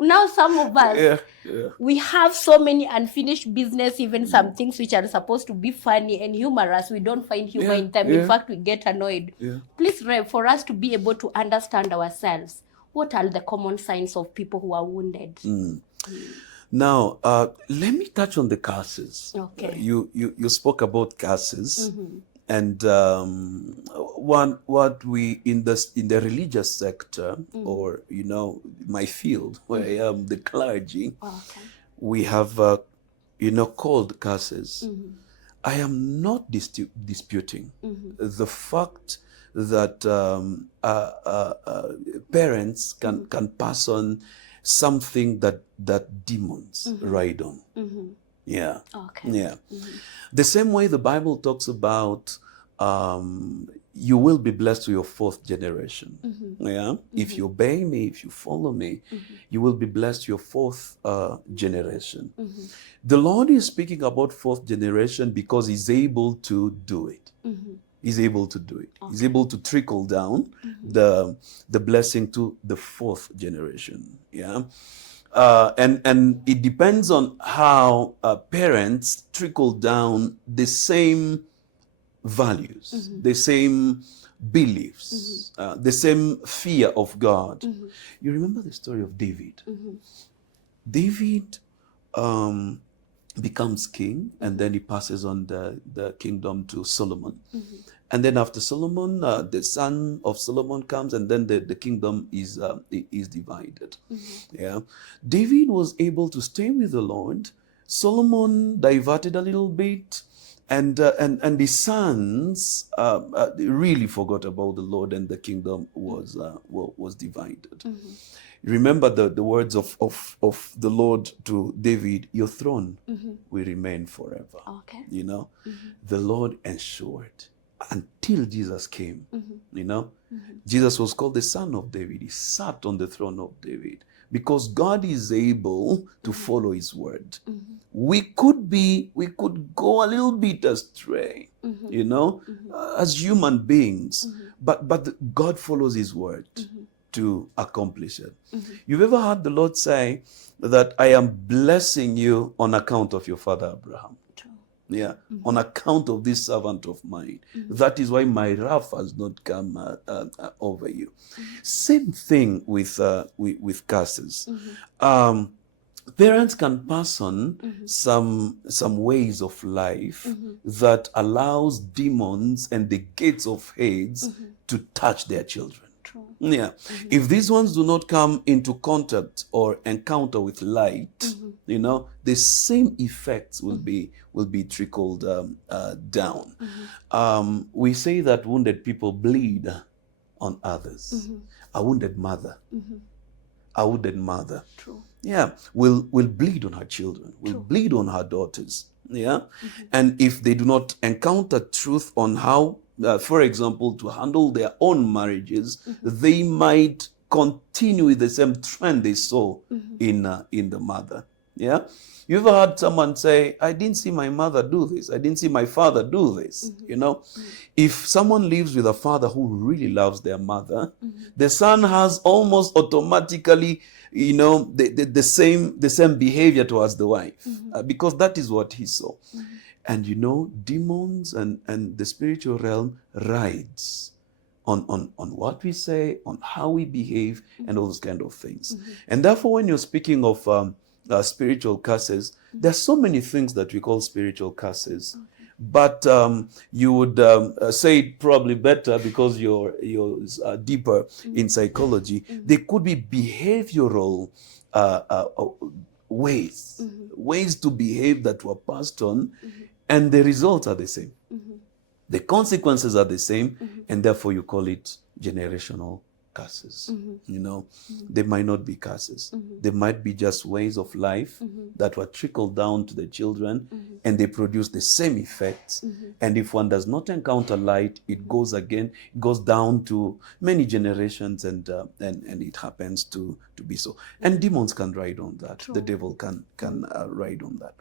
Now some of us, Yeah. we have so many unfinished business, even some things which are supposed to be funny and humorous, we don't find humor in them. In fact, we get annoyed. Please, Rev, for us to be able to understand ourselves, what are the common signs of people who are wounded? Now, let me touch on the curses. Okay. You spoke about curses, and what we in the religious sector, or my field where I am, the clergy, we have called curses. I am not disputing the fact that parents can pass on something that demons ride on. Yeah. Okay. Yeah. The same way the Bible talks about you will be blessed to your fourth generation. Yeah. If you obey me, if you follow me, you will be blessed to your fourth generation. The Lord is speaking about fourth generation because He's able to do it. He's able to do it. Okay. He's able to trickle down the blessing to the fourth generation. Yeah. And it depends on how parents trickle down the same values, the same beliefs, the same fear of God. You remember the story of David? David becomes king, and then he passes on the kingdom to Solomon. And then after Solomon, the son of Solomon comes, and then the kingdom is divided. Yeah, David was able to stay with the Lord. Solomon diverted a little bit, and his sons really forgot about the Lord, and the kingdom was divided. Remember the words of the Lord to David: your throne will remain forever. Okay. The Lord ensured until Jesus came. Jesus was called the Son of David. He sat on the throne of David because God is able to follow His word. We could go a little bit astray, as human beings, but God follows His word to accomplish it. You've ever heard the Lord say that I am blessing you on account of your father Abraham? Yeah, on account of this servant of mine. That is why my wrath has not come over you. Same thing with curses. Parents can pass on some ways of life that allows demons and the gates of Hades to touch their children. Yeah. If these ones do not come into contact or encounter with light, the same effects will be trickled down. We say that wounded people bleed on others. A wounded mother. A wounded mother. True. Yeah, will bleed on her children, will bleed on her daughters. Yeah. And if they do not encounter truth on how, for example, to handle their own marriages, they might continue with the same trend they saw in the mother. Yeah. You ever heard someone say, I didn't see my mother do this, I didn't see my father do this? If someone lives with a father who really loves their mother, the son has almost automatically the same behavior towards the wife, because that is what he saw. And demons and the spiritual realm rides on what we say, on how we behave, and all those kind of things. And therefore, when you're speaking of spiritual curses, there's so many things that we call spiritual curses. But you would say it probably better because you're deeper in psychology. They could be behavioral ways to behave that were passed on, and the results are the same. The consequences are the same, and therefore you call it generational curses. They might not be curses. They might be just ways of life that were trickled down to the children, and they produce the same effects. And if one does not encounter light, it goes down to many generations, and it happens to be so. And demons can ride on that. True. The devil can ride on that.